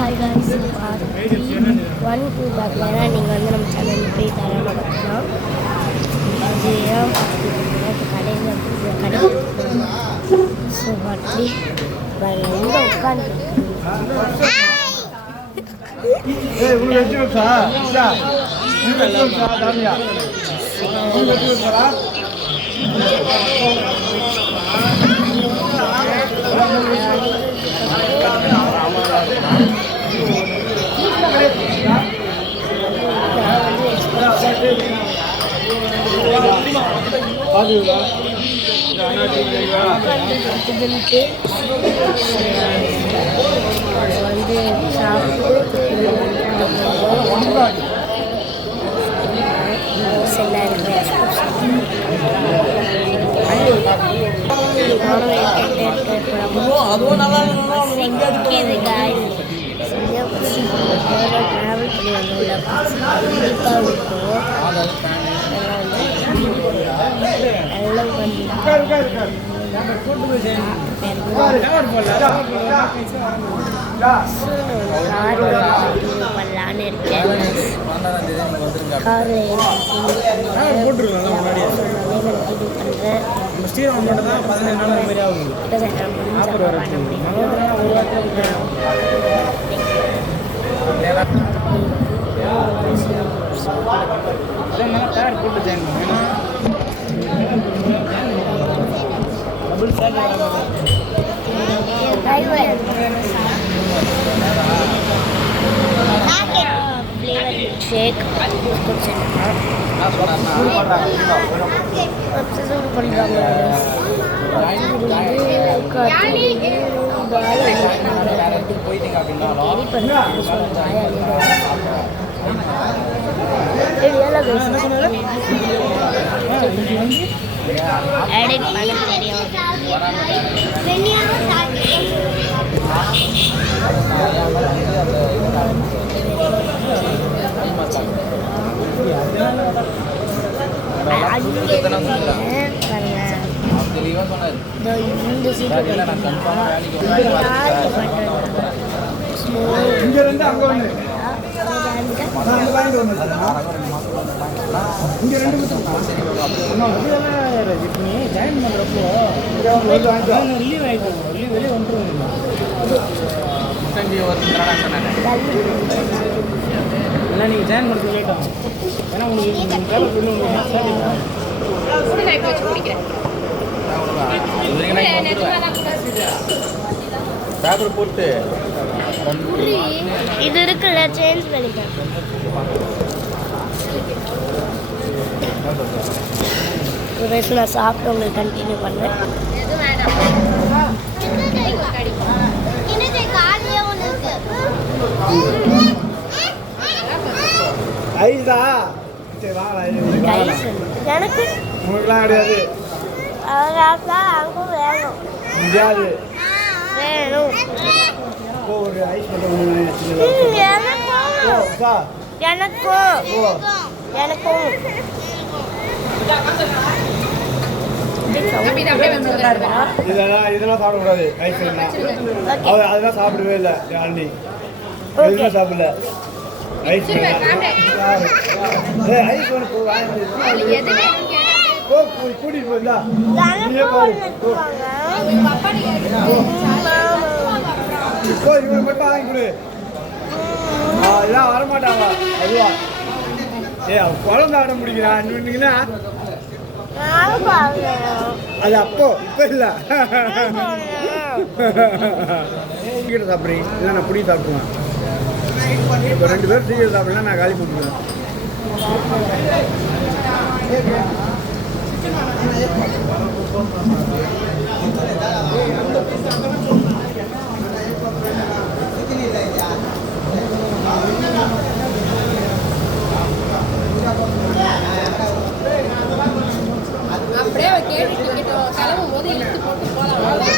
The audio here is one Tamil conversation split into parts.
ஹாய் காய்ஸ், பார்ட் 1 2 பார்க்கலன்னா நீங்கள் வந்து நம்ம சேனலில் போய் தாராளமாக பார்க்கலாம். இது ஏன் கடையில் ஸோ பார்ட் 3 எங்கே உட்காந்து பண்ணலான்னு இருக்கேன். ஷேக் எடிட் பண்ண தெரியும். ஜாயின் பண்ணுறப்போ லீவ் ஆகிட்டு லீவ் வெளியே வந்துடும். இல்லை நீங்கள் ஜாயின் பண்ணுறது லேட் ஆகும். ஏன்னா பேப்பர் போட்டு இது இருக்குல்ல, சேஞ்ச் பண்ணிட்டேன். நான் சாப்பிட்டு உங்களுக்கு கண்டினியூ பண்ணேன். எனக்கு உங்களுக்குலாம் கிடையாது. அங்கே வேணும் முடியாது. வேணும் ஒரு ஐஸ் எனக்கும் இதெல்லாம் சாப்பிடக்கூடாது. ஐஸ் அதெல்லாம் சாப்பிடவே இல்லை. அண்ணி எதுவுமே சாப்பிடல. ஐஸ் ஐஸ் கூட்டிட்டு போயிருந்தா இப்போ இவங்க மட்டும் வாங்கி கொடு. இதெல்லாம் வரமாட்டாங்க. அதுவா குழந்தை ஆட முடிக்கிறான் இன்னுன்னா அது அப்போ இப்போ இல்லை. சீக்கிரம் சாப்பிட்றீங்க இல்லை நான் புடி சாப்பிடுவேன். இப்போ 2 பேரும் சீக்கிரம் சாப்பிடலாம். நான் காலி போட்டுருவேன். அப்படியே கேட்டுட்டு கிளம்பும் போது இழுத்து போட்டு போகலாம்.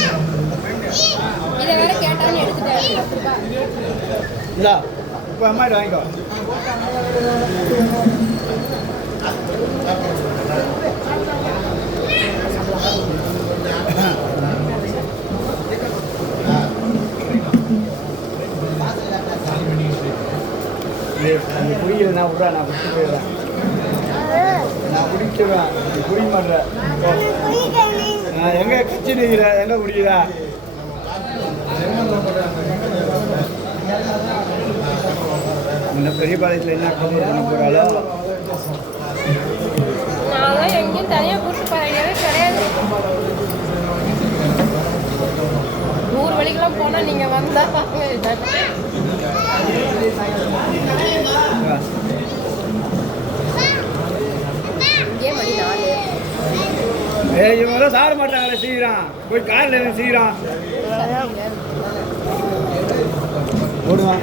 இதை வேற கேட்டான்னு எடுத்துட்டேன். இல்லை இப்போ அம்மாட்ட வாங்கிக்கோ. அந்த குடியை நான் விட்றேன், நான் விட்டு போயிடுறேன். நான் குடிச்சிடுவேன், நீ குடிக்க மாட்டேன். நான் எங்கே கட்சி நிற்கிறேன், எங்கே குடிக்கிறா? இந்த பெரிய பாளையத்தில் என்ன கம்பெனி பண்ண போகிறாளோ? நான் தான் எங்கேயும் தனியாக கூப்பிட்டு போகிறேன் கிடையாது. ஊர் வழிக்கெல்லாம் போனால் நீங்கள் வந்தால் இங்கே மணி 4. இவங்களாம் சாப்பிட மாட்டாங்களே சீக்கிரம், போய் காரில் எனக்கு சீக்கிரம் போடுவான்.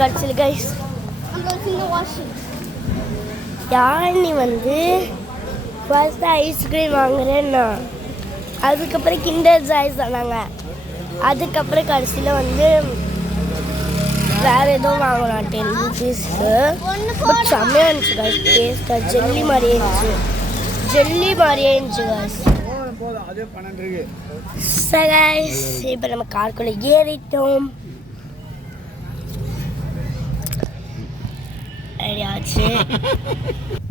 கடைசியில் கைஸ் யாழினி வந்து ஃபர்ஸ்ட் ஐஸ்கிரீம் வாங்குறேன்னா, அதுக்கப்புறம் கிண்டர் ஜாய் சொன்னாங்க. அதுக்கப்புறம் கடைசியில் வந்து வேறு எதுவும் வாங்கலாம் 10 rupeesக்கு. பட் செம்மையாக இருந்துச்சு கைஸ், டேஸ்ட்டாக ஜெல்லி மாதிரியே இருந்துச்சு, ஜெல்லி மாதிரியே இருந்துச்சு கைஸ். போதும், அதே 12 இருக்கு. சரி கைஸ், இப்போ நம்ம காருக்குள்ளே ஏறிட்டோம், ரெடியாச்சு.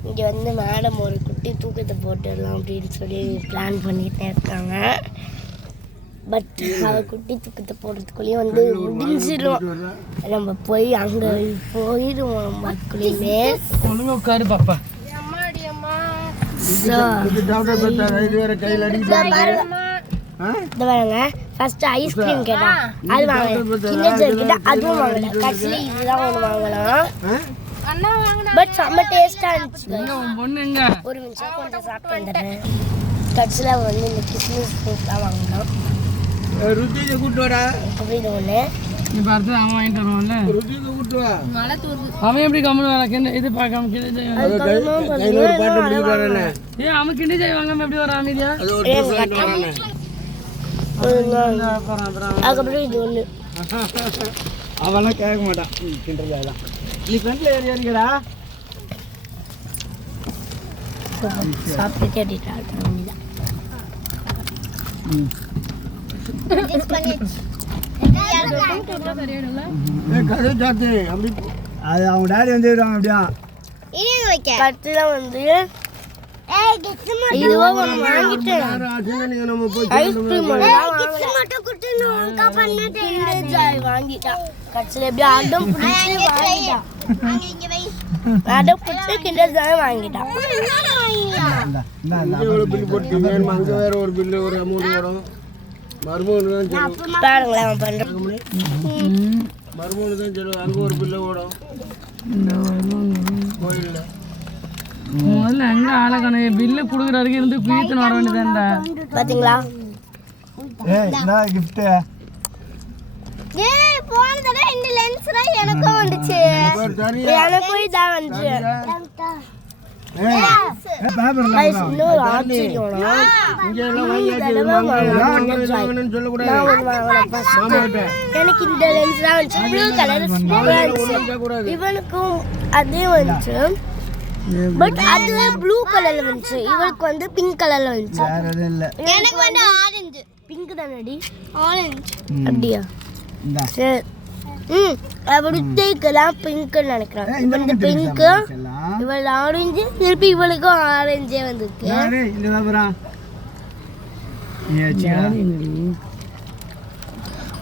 இங்கே வந்து மேடம் ஒரு குட்டி தூக்கத்தை போட்டுடலாம் அப்படின்னு சொல்லி பிளான் பண்ணிகிட்டே இருக்காங்க. பட் அவள் குட்டி தூக்கத்தை போடுறதுக்குள்ளேயும் வந்து முடிஞ்சிடும். நம்ம போய் அங்கே போயிடுவோம், நம்ம அதுக்குள்ளேயுமே ஒழுங்காக உட்காரு பாப்பா. அம்மாடி அம்மா இந்த பாருங்க, ஃபர்ஸ்ட் ஐஸ்கிரீம் கேட்டா அது வாங்கலாம், கிண்டர் ஜாய் கேட்டா அதுவும் வாங்கலாம், கடைசியில் இதுதான் ஒன்று வாங்கலாம். அண்ணா வாங்கினா பட் செம்ம டேஸ்ட்டாக இருந்துச்சு. ஒரு நிமிஷம் கொஞ்சம் சாப்பிட்டு வந்துடுறேன். கடைசியில் வந்து இந்த கிஸ்மிஸ் ஃப்ரூட்லாம் வாங்கலாம். ருத்தியை கூட்டு வரா, இது ஒன்று இப்போ அடுத்து அவன் வாங்கிட்டு வருவான்ல, ருத்தியை கூட்டு வா. மழை தூருது. அவன் எப்படி கம்முன்னு வரான்? கிண்ட இது பார்க்காம கிண்ட ஜெய் ஏன் அவன் கிண்ட ஜெய் வாங்காம எப்படி வரான் அமைதியா? அதுக்கப்புறம் இது ஒன்று அவெல்லாம் கேட்க மாட்டான் கிண்டலாம். நீ ஃப்ரெண்ட்ல ஏறியாருக்கடா சாப்பிட்டு கேட்டுட்டா அது அவங்க டாடி வந்து அப்படியா கட்டில வந்து இதுவா ஒன்று வாங்கிட்டேன். ஐஸ்கிரீம் வாங்கிட்டா கடைசியில் எப்படியோ அடம் பிடிச்சி வாங்கிட்டா, அடம் பிடிச்சி கிண்டர் ஜாய் வாங்கிட்டா. அங்கே வேற ஒரு பில்லு ஒரு அமௌண்ட் வரும். மருமகனு தான் பாருங்களேன் அவன் பண்ணுறேன். மருமகனு தான் சொல்லுவோம், அங்கே ஒரு பில்லு ஓடும் கோயிலில். முதல்ல எங்க ஆளக்கணே பில்லு கொடுக்குறதுக்கு இருந்து குயித்துன்னு வர வேண்டியதான்டா. பார்த்தீங்களா? என்ன கிஃப்ட்டு? எனக்கும் வந்துச்சு, எனக்கும் இதான் வந்துச்சு. இன்னொரு ஆச்சரியம்னா எனக்கு இந்த லென்ஸ் தான் வந்துச்சு, ப்ளூ கலர் இவனுக்கும் அதே வந்துச்சு. பட் அதுவே ப்ளூ கலர்ல வந்துச்சு, இவனுக்கு வந்து பிங்க் கலர்ல வந்துச்சு. எனக்கு வந்து ஆரஞ்சு பிங்க் தானடி, ஆரஞ்சு அப்படியா? சரி, அப்படி தேய்க்கலாம் பிங்க்னு நினைக்கிறேன். இவனுக்கு பிங்க், இவள் ஆரஞ்சு, திருப்பி இவளுக்கும் ஆரஞ்சே வந்துருக்கு.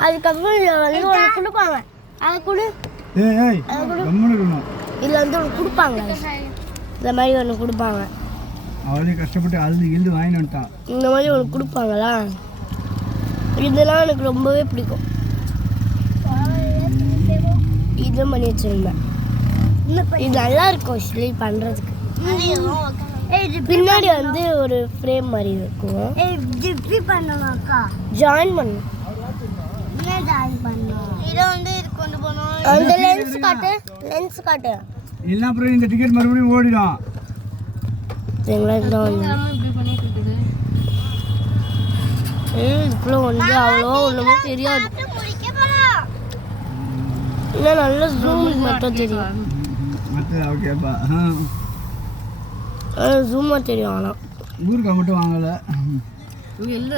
அதுக்கப்புறம் வந்து ஒன்று கொடுப்பாங்க, அதை கொடு, இதில் வந்து ஒன்று கொடுப்பாங்க, இந்த மாதிரி ஒன்று கொடுப்பாங்க. அவளே கஷ்டப்பட்டு அழுது இழுது வாங்கிட்டு வந்துட்டான். இந்த மாதிரி ஒன்று கொடுப்பாங்களா, இதெல்லாம் எனக்கு ரொம்பவே பிடிக்கும். இது பண்ணி வச்சிருந்தேன், இது நல்லா இருக்கும் ஆக்சுவலி பண்ணுறதுக்கு. பின்னாடி வந்து ஒரு ஃப்ரேம் மாதிரி இருக்கும், ஜாயின் பண்ணும். அந்த லென்ஸ் காட்டு, லென்ஸ் காட்டு. இல்லை அப்புறம் இந்த டிக்கெட் மறுபடியும் ஓடிடும். இதுக்குள்ள வந்து அவ்வளோ ஒன்றுமே தெரியாது, இன்னும் நல்ல ஜூம் மட்டும் தெரியும், ஜூமாக தெரியும். ஆனால் ஊருக்கு மட்டும் வாங்கலை, இல்லை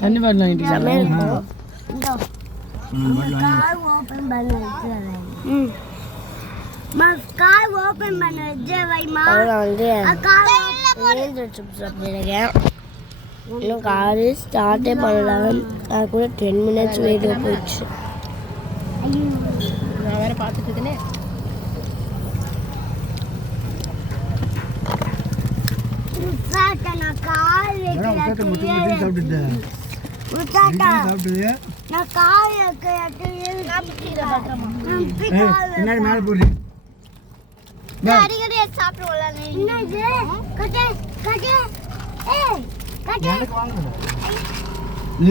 தண்ணி பாட்டில் வாங்கிட்டு செம்மையாக இருக்கும். கார் ஓபன் பண்ண வச்சு கார் ஓபன் பண்ண வச்சு வைமா வந்து சிப்ஸ் சாப்பிடுறேன் இன்னும் காரு ஸ்டார்ட்டே பண்ணலாம் அது கூட 10 மினிட்ஸ் வெயிட் போயிடுச்சு நான் வேற பார்த்துட்டு இருக்கேனே நான் கார் சாப்பிட்டுட்டேன் நான் கார் பின்னாடி மேலே போடுறேன் அடிக்கடி சாப்பிடுவோம்ல என்னது கட்டே கட்டே ஏய் கட்டே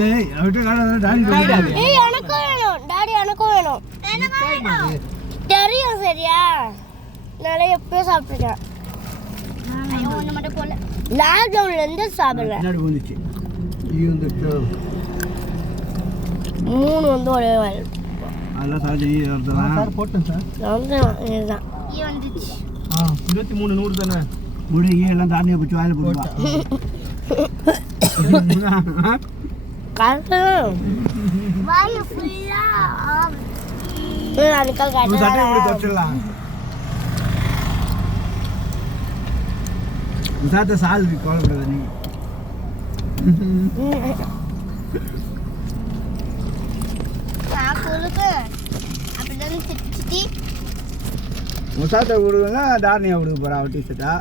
ஏய் அவட்ட காணாத டாடி ஏய் எனக்கும் வேணும் டாடி எனக்கும் வேணும் தெரியும் சரியா நிறைய எப்பயும் சாப்பிட்டுட்டேன் ஒன்று மட்டும் போல லாக்டவுன்லேருந்து சாப்பிட்றேன் பின்னாடி வந்துச்சு இது வந்துட்டு 3 வந்து ஒரே வாய் அதெல்லாம் சாப்பிட்டு சார் போட்டேன் சார் இதுதான் 23 100 தானே முடி எல்லாம் தாண்டியை பிடிச்சி வாயில் போடுவா கரெக்டு வாய் ஃபுல்லாக அன்னைக்கால் சட்டை கூட காட்டுறேன் தச்சிடலாம் சாத்த சால் கோலப்படாத நீ அப்படிதான் சிட்டி முசாத்தை விடுவேன்னா தாரணியா விடுக்க போறா அவ டீஷர்ட்டா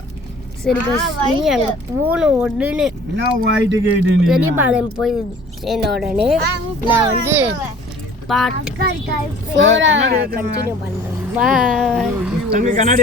சரி பஸ் நீ அங்கே போன உடனே என்ன வாயிட்டு கேட்டு நீ பெரியபாளையம் போய் சேர்ந்த உடனே நான் வந்து பார்ட் 4 கண்டினியூ பண்ணுறேன் பாய் தங்க கண்ணாடி